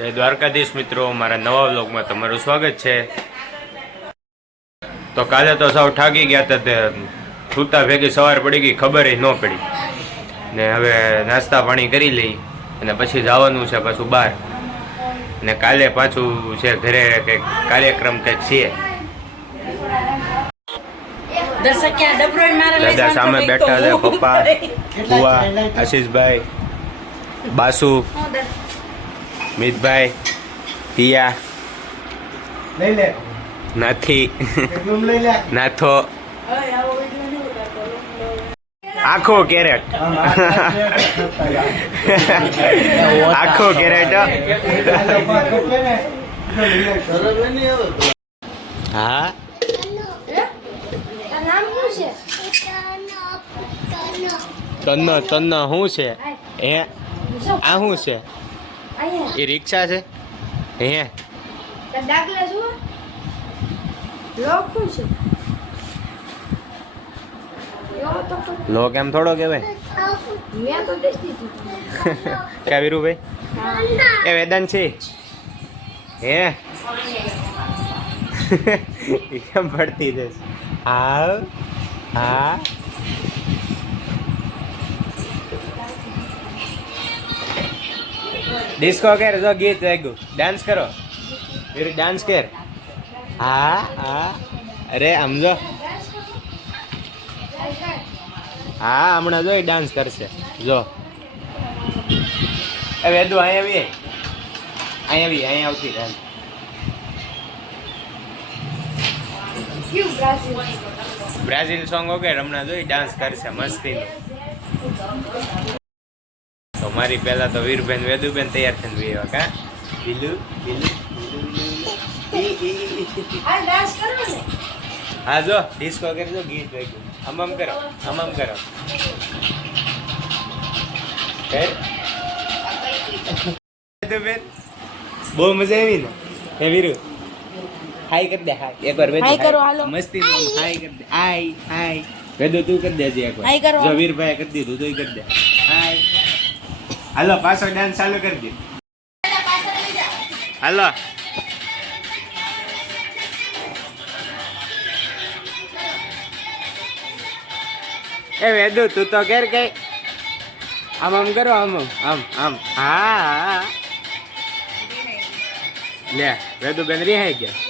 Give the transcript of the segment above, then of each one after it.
જય દ્વારકાધીશ મિત્રો, મારા નવા વ્લોગમાં તમારું સ્વાગત છે। તો કાલે તો સાવ ઠાકી ગયા હતા, તે સૂતા ભેગી સવાર પડી ગઈ, ખબર ન પડી ને હવે નાસ્તા પાણી કરી લઈ અને પછી જવાનું છે પાછું બહાર ને કાલે પાછું છે ઘરે કંઈક કાર્યક્રમ કંઈક છે। દાદા સામે બેઠા છે, પપ્પા, બુઆ, આશીષભાઈ, બાસુ, મિતભાઈ, પિયા નથી નાથો આખો કેરેટ આખો કેરેટ હા તન્નો તન્નો શું છે હે આ શું છે એ રિક્ષા છે હે દાખલા જુઓ લોક શું છે લોક એમ થોડો કહેવાય મેં તો દેખી દીધી ક્યાં વીરુભાઈ એ વેદાંત છે હે કેમ પડતી જશે હા હા ડિસ્કો કર જો ગીત વાગ્યું ડાન્સ કરો વીરુ ડાન્સ કર હા હા અરે સમજો હા હમણાં જો ડાન્સ કરશે જો એ વેદુ અહીંયા આવતી ડાન્સ બ્રાઝિલ સોંગ વગેરે હમણાં જોઈ ડાન્સ કરશે મસ્તીનું। તો મારી પહેલા તો વીરબેન વેદુબેન તૈયાર થઈને બેવા કા બિલુ બિલુ હા જો ડિસ્કો કરજો ગીત વાગ્યું અમમ કરો વેદુબેન બહુ મજા આવી ને હે વીરુ હાય કરી દે હાય એકવાર વેદુ હાય કરો હાલો મસ્તી હાય કરી દે હાય વેદુ તું કરી દેજે એકવાર જો વીરભાઈ કરી દીધું તોય કરી દે હાય હાલો પાછો ડાન્સ ચાલુ કરી દે હાલો એ વેદુ તું તો ઘેર કઈ આમ કરો આમ હા લે વેદુ બેન રિહાઈ ગયા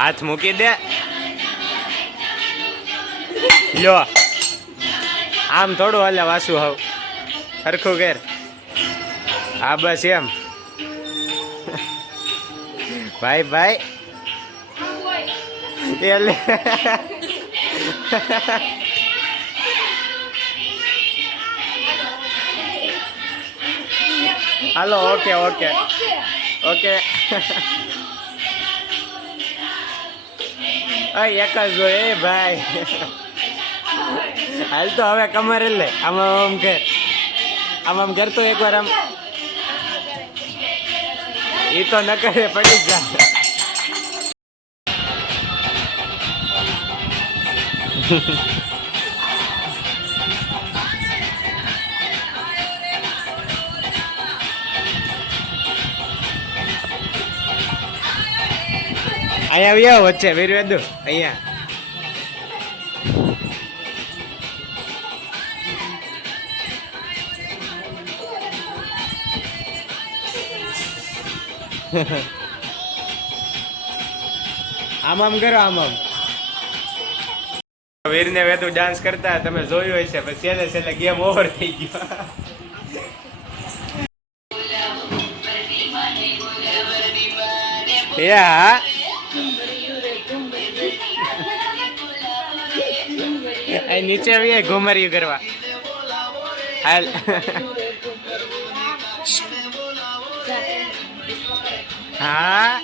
હાથ મૂકી દે લો આમ થોડું હાલે વાસુ હાવ સરખું ઘેર હા બસ એમ ભાઈ એટલે હાલો ઓકે એક જ હોય એ ભાઈ હાલ તો હવે કમર લે આમ કરતો એકવાર આમ એ તો ન કરે પડી જા અહીંયા આવ્યા વચ્ચે વીર વેદુ અહીંયા આમ કરો વીર ને વેદુ ડાન્સ કરતા તમે જોયું હોય છે પછી છેલ્લે ગેમ ઓવર થઈ ગયો યા નીચે આવીએ ઘુમરિયું કરવા હાલ હા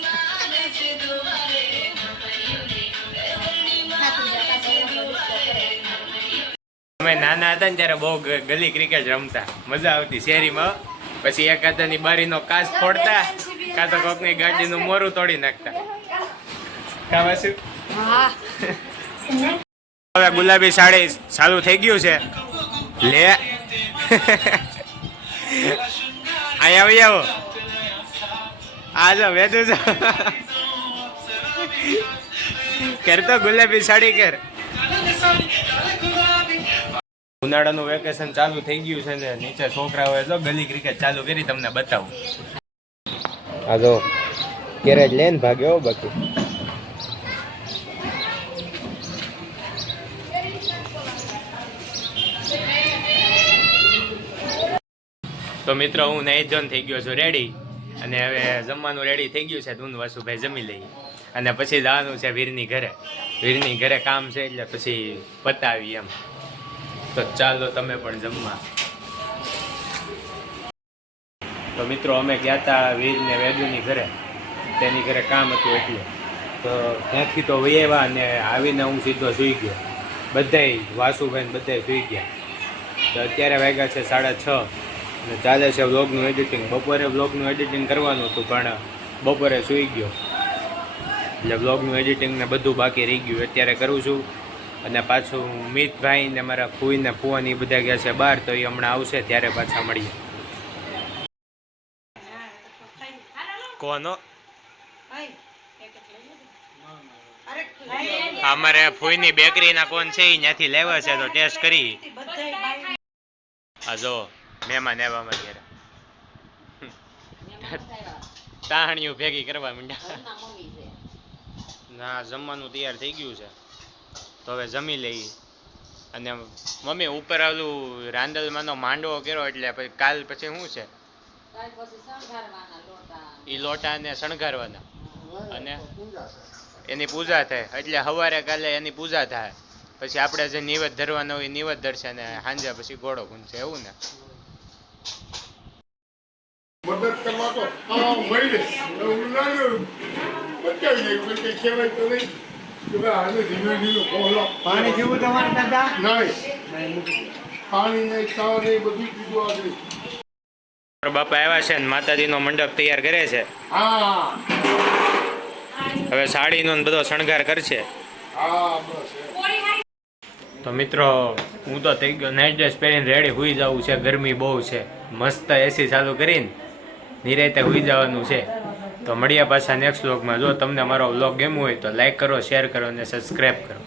અમે નાના હતા ને ત્યારે બહુ ગલી ક્રિકેટ રમતા મજા આવતી શેરીમાં પછી એકાદાની બારીનો કાચ ફોડતા કાં તો કોકની ગાડીનું મોરું તોડી નાખતા કાવા શું હવે ગુલાબી સાડી ચાલુ થઈ ગયું છે. લે અહીંયા આવી આવો. આ જો વેદુ છો કરતો ગુલાબી સાડી કર. ઉનાળાનું વેકેશન ચાલુ થઈ ગયું છે ને નીચે છોકરાઓએ જો ગલી ક્રિકેટ ચાલુ કરી, તમને બતાવું. આ જો કેરેજ લઈને ભાગ્યો બાકી. તો મિત્રો હું નાઈ ધોઈને થઈ ગયો છું રેડી, અને હવે જમવાનું રેડી થઈ ગયું છે. ધૂન વાસુભાઈ જમી લઈએ અને પછી જવાનું છે વીરની ઘરે. વીરની ઘરે કામ છે એટલે પછી પતાવી એમ. તો ચાલો તમે પણ જમવા. તો મિત્રો અમે ગયા હતા વીર ને વેદુની ઘરે, તેની ઘરે કામ હતું એટલે. તો ત્યાંથી તો વૈયા અને આવીને હું સીધો સૂઈ ગયો. બધાય વાસુભાઈ બધાય સૂઈ ગયા. તો અત્યારે વાગ્યા છે 6:30 અને ચાલે છે વ્લોગનું એડિટિંગ. બપોરે વ્લોગનું એડિટિંગ કરવાનું હતું પણ બપોરે સૂઈ ગયો એટલે વ્લોગનું એડિટિંગ ને બધું બાકી રહી ગયું. અત્યારે કરું છું. અને પાછું મિતભાઈ ને મારા ફૂઈ ને ફુવાની બધા ગયા છે બહાર, તો એ હમણાં આવશે ત્યારે પાછા મળીએ. કોનો અમારે ફૂઈની બેકરીના કોણ છે ત્યાંથી લેવા છે, તો ટેસ્ટ કરી. આ જો મહેમાન આવ્યા અમારે ઘરે, તાહણીઓ ભેગી કરવા માંડ્યા. ના જમવાનું તૈયાર થઈ ગયું છે, તો હવે જમી લઈએ. અને મમ્મી ઉપર આવેલું રાંદલમાંનો માંડવો કર્યો એટલે કાલ પછી શું છે એ લોટા ને શણગારવાના અને એની પૂજા થાય. એટલે સવારે કાલે એની પૂજા થાય, પછી આપણે જે નિવેદ ધરવાનો હોય નિવેદ ધરશે ને સાંજે પછી ઘોડો ગુંજશે, એવું ને. મદદ કરવા તો મળે પાણી જેવું તમારે દાદા નહીં, પાણી નહીં, ચા નહીં, બધું પીધું આગળ. બાપા આવ્યા છે ને માતાજીનો મંડપ તૈયાર કરે છે. હા હવે સાડીનો બધો શણગાર કરશે. હા બસ. તો મિત્રો હું તો થઈ ગયો નાઇટ ડ્રેસ પહેરીને રેડી હોઈ જવું છે. ગરમી બહુ છે, મસ્ત એસી ચાલુ કરીને નિરાંતે હોઈ જવાનું છે. તો મળ્યા પાછા નેક્સ્ટ વ્લોગમાં. જો તમને મારો વ્લોગ ગમ્યો હોય તો લાઈક કરો, શેર કરો અને સબસ્ક્રાઈબ કરો.